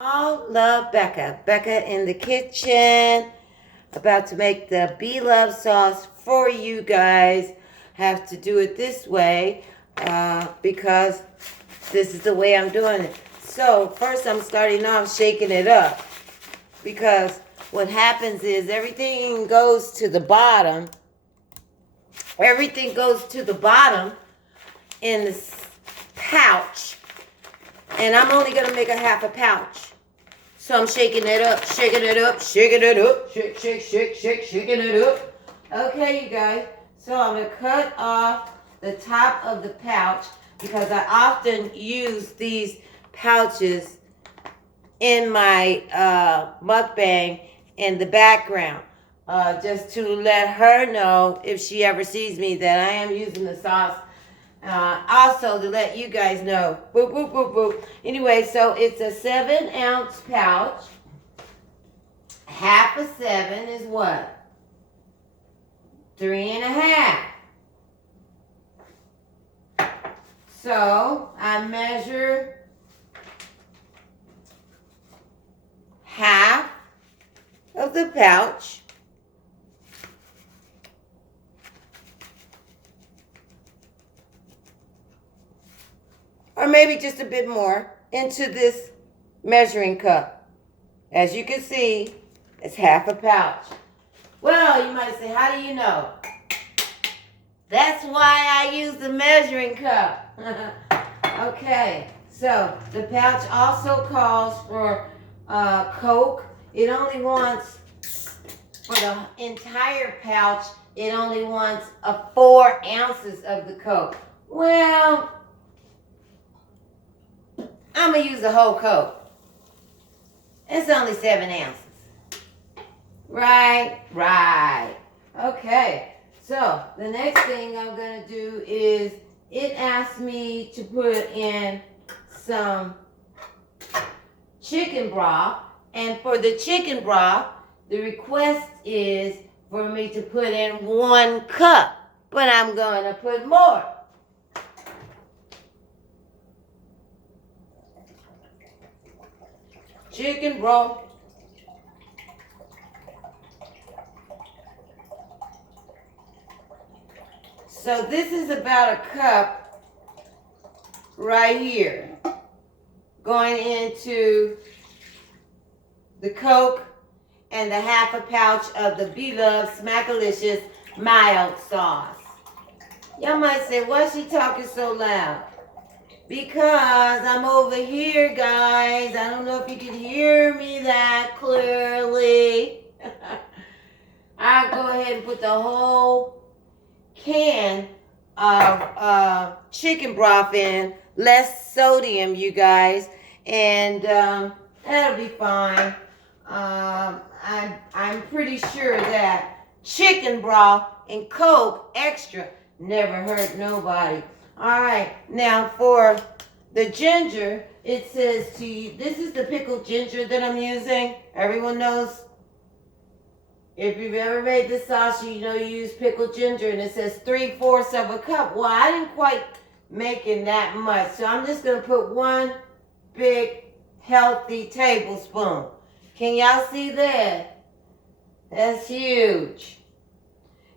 All love Becca. Becca in the kitchen. About to make the love sauce for you guys. Have to do it this way because this is the way I'm doing it. So first I'm starting off shaking it up because what happens is everything goes to the bottom. Everything goes to the bottom in this pouch. And I'm only going to make a half a pouch. So I'm shaking it up, shaking it up, shaking it up, shake, shake, shake, shake, shaking it up. Okay, you guys. So I'm going to cut off the top of the pouch because I often use these pouches in my mukbang in the background. Just to let her know if she ever sees me that I am using the sauce. Also to let you guys know. Boop, boop, boop, boop. Anyway, so it's a 7-ounce pouch. Half of 7 is what? 3.5. So I measure half of the pouch. Or maybe just a bit more into this measuring cup. As you can see, it's half a pouch. Well, you might say, how do you know? That's why I use the measuring cup. Okay, so the pouch also calls for Coke. It only wants, for the entire pouch, it only wants 4 ounces of the Coke. Well, I'm going to use the whole Coke. It's only 7 ounces. Right. Okay. So, the next thing I'm going to do is, it asks me to put in some chicken broth. And for the chicken broth, the request is for me to put in 1 cup. But I'm going to put more. Chicken broth. So this is about a cup right here going into the Coke and the half a pouch of the beloved Smackalicious mild sauce. Y'all might say, why is she talking so loud? Because I'm over here, guys. I don't know if you can hear me that clearly. I'll go ahead and put the whole can of chicken broth in. Less sodium, you guys. And that'll be fine. I'm pretty sure that chicken broth and Coke extra never hurt nobody. All right, now for the ginger, it says this is the pickled ginger that I'm using. Everyone knows, if you've ever made this sauce, you know you use pickled ginger, and it says 3/4 of a cup. Well, I didn't quite make it that much, so I'm just going to put 1 big, healthy tablespoon. Can y'all see that? That's huge.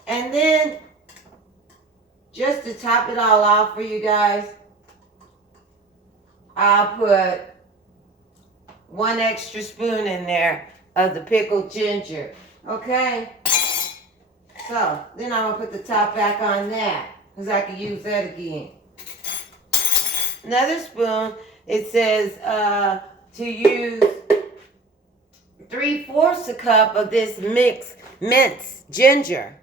And then, just to top it all off for you guys, I'll put 1 extra spoon in there of the pickled ginger. Okay? So, then I'm going to put the top back on that, because I can use that again. Another spoon, it says to use 3/4 a cup of this minced ginger.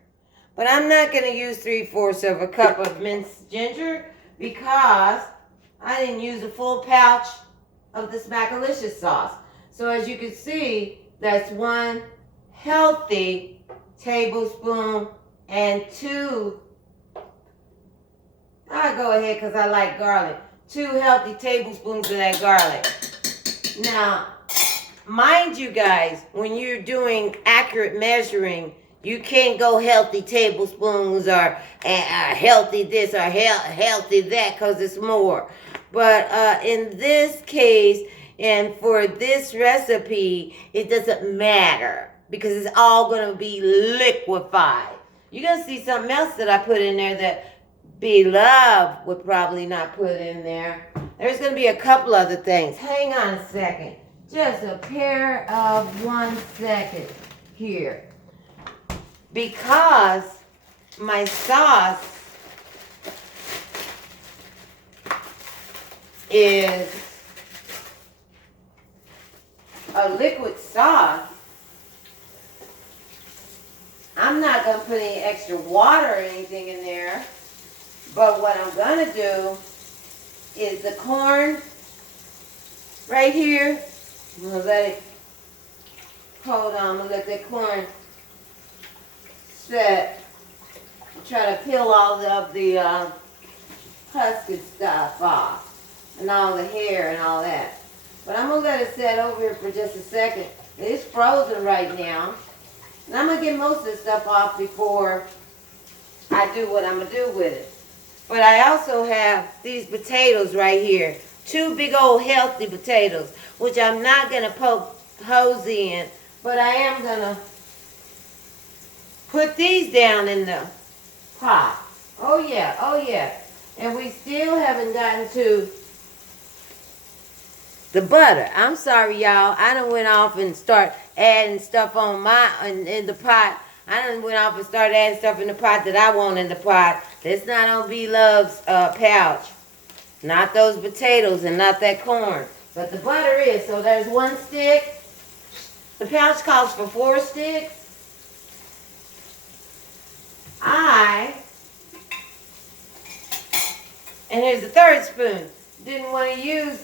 But I'm not going to use 3/4 of a cup of minced ginger because I didn't use a full pouch of the Smackalicious sauce. So as you can see, that's 1 healthy tablespoon and 2, I'll go ahead because I like garlic, 2 healthy tablespoons of that garlic. Now, mind you guys, when you're doing accurate measuring, you can't go healthy tablespoons or healthy this or healthy that because it's more. But in this case, And for this recipe, it doesn't matter because it's all going to be liquefied. You're going to see something else that I put in there that Beloved would probably not put in there. There's going to be a couple other things. Hang on a second. Just a pair of 1 second here. Because my sauce is a liquid sauce, I'm not going to put any extra water or anything in there. But what I'm going to do is the corn right here. I'm going to let it, hold on, I'm going to let that corn set. Try to peel all of the husk and stuff off. And all the hair and all that. But I'm going to let it set over here for just a second. It's frozen right now. And I'm going to get most of the stuff off before I do what I'm going to do with it. But I also have these potatoes right here. 2 big old healthy potatoes, which I'm not going to poke holes in. But I am going to put these down in the pot. Oh yeah, oh yeah. And we still haven't gotten to the butter. I'm sorry, y'all. I done went off and start adding stuff on in the pot. I done went off and started adding stuff in the pot that I want in the pot. That's not on Beloved's pouch. Not those potatoes and not that corn. But the butter is. So there's 1 stick. The pouch calls for 4 sticks. And here's the 3rd spoon. Didn't want to use,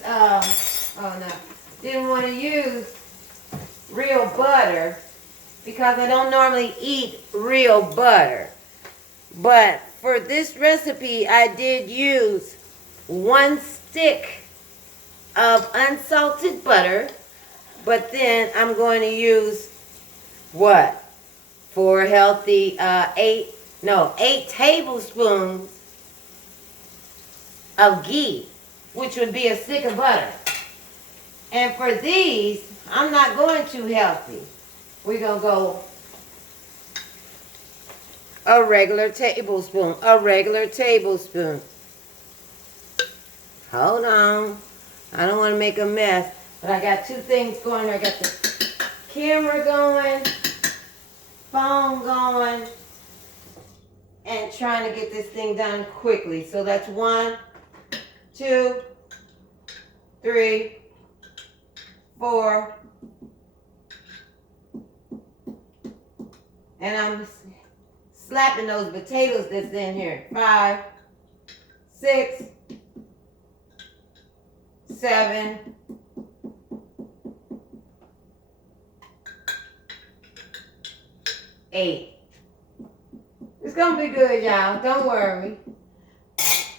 didn't want to use real butter because I don't normally eat real butter. But for this recipe, I did use 1 stick of unsalted butter. But then I'm going to use what? 4 healthy, 8 tablespoons of ghee, which would be a stick of butter. And for these, I'm not going too healthy. We're going to go a regular tablespoon. Hold on. I don't want to make a mess. But I got 2 things going here. I got the camera going, phone going, and trying to get this thing done quickly. So that's 1, 2, 3, 4. And I'm slapping those potatoes that's in here. 5, 6, 7, 8. It's going to be good, y'all. Don't worry.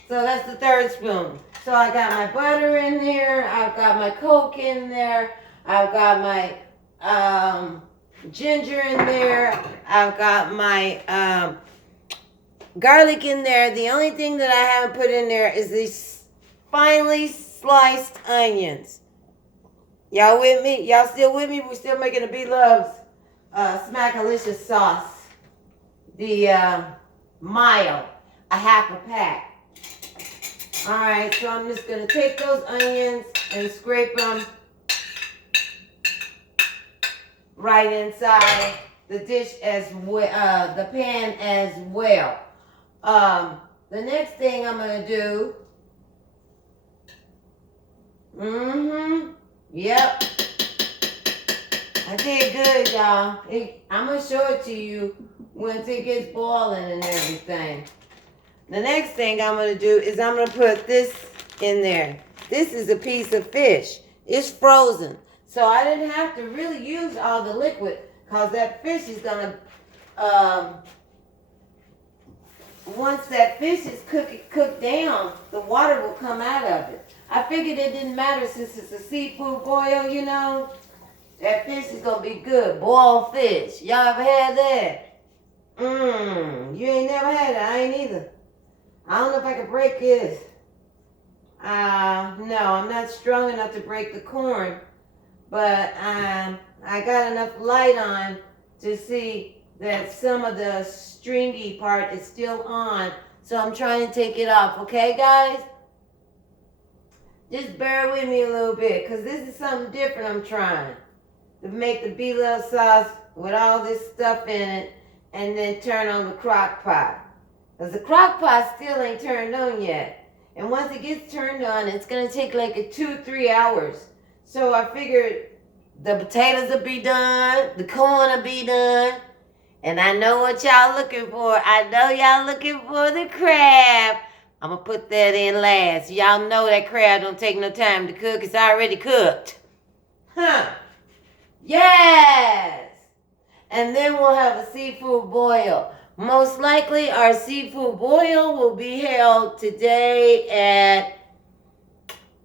So that's the 3rd spoon. So I got my butter in there. I've got my Coke in there. I've got my ginger in there. I've got my garlic in there. The only thing that I haven't put in there is these finely sliced onions. Y'all with me? Y'all still with me? We're still making the Beloved's Smackalicious sauce. The mild, a half a pack. Alright, so I'm just going to take those onions and scrape them right inside the dish as well, the pan as well. The next thing I'm going to do, yep, I did good, y'all. I'm going to show it to you once it gets boiling and everything. The next thing I'm going to do is I'm going to put this in there. This is a piece of fish. It's frozen. So I didn't have to really use all the liquid because that fish is going to, once that fish is cooked down, the water will come out of it. I figured it didn't matter since it's a seafood boil, you know. That fish is going to be good. Boiled fish. Y'all ever had that? You ain't never had it. I ain't either. I don't know if I can break this. No, I'm not strong enough to break the corn, but I got enough light on to see that some of the stringy part is still on. So I'm trying to take it off, okay, guys? Just bear with me a little bit, because this is something different I'm trying. To make the be-love sauce with all this stuff in it, and then turn on the crock pot. Because the crock pot still ain't turned on yet. And once it gets turned on, it's going to take like 2-3 hours. So I figured the potatoes will be done, the corn will be done, and I know what y'all looking for. I know y'all looking for the crab. I'm going to put that in last. Y'all know that crab don't take no time to cook. It's already cooked. Huh. Yes! And then we'll have a seafood boil. Most likely our seafood boil will be held today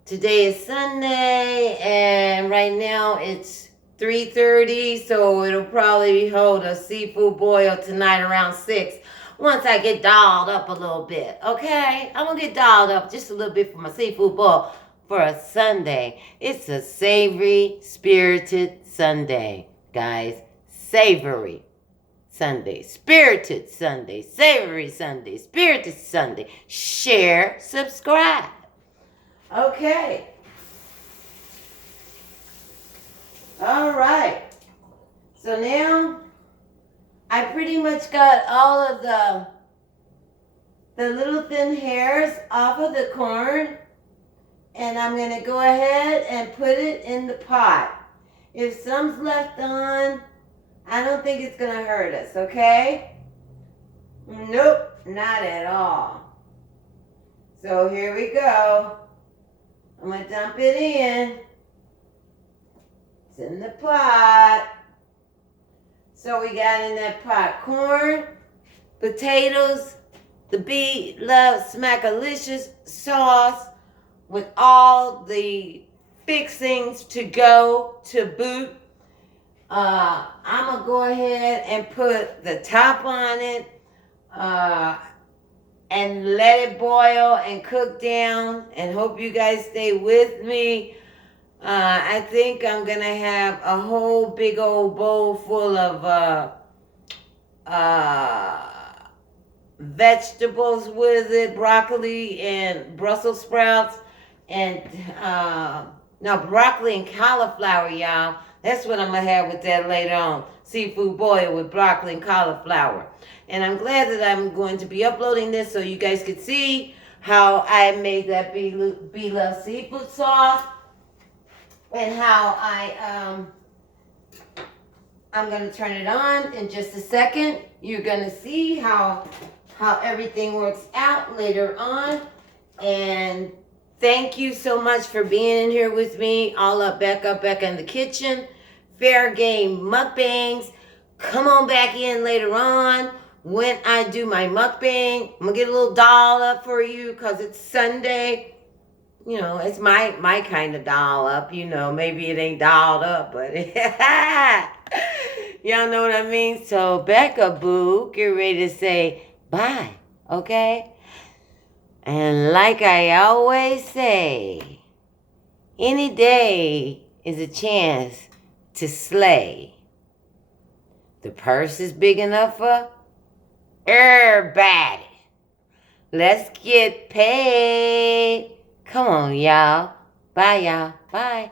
is Sunday, and right now it's 3:30, so it'll probably hold a seafood boil tonight around 6. Once I get dolled up a little bit, okay? I'm gonna get dolled up just a little bit for my seafood boil for a Sunday. It's a savory, spirited Sunday, guys. Savory Sunday, spirited Sunday, savory Sunday, spirited Sunday. Share, subscribe. Okay. All right. So now I pretty much got all of the little thin hairs off of the corn, and I'm going to go ahead and put it in the pot. If some's left on, I don't think it's going to hurt us, okay? Nope, not at all. So here we go. I'm going to dump it in. It's in the pot. So we got in that pot corn, potatoes, the be-love Smackalicious sauce with all the fixings to go to boot. I'm going to go ahead and put the top on it and let it boil and cook down, and hope you guys stay with me. I think I'm going to have a whole big old bowl full of vegetables with it, broccoli and Brussels sprouts, and no, broccoli and cauliflower, y'all. That's what I'm going to have with that later on. Seafood boil with broccoli and cauliflower. And I'm glad that I'm going to be uploading this so you guys can see how I made that be-love seafood sauce. And how I'm going to turn it on in just a second. You're going to see how everything works out later on. And thank you so much for being in here with me. alllove Becca in the kitchen. Fair game mukbangs. Come on back in later on when I do my mukbang. I'm going to get a little doll up for you because it's Sunday. You know, it's my kind of doll up. You know, maybe it ain't dolled up, but y'all know what I mean? So, Becca Boo, get ready to say bye, okay? And like I always say, any day is a chance to slay. The purse is big enough for everybody. Let's get paid. Come on, y'all. Bye, y'all. Bye.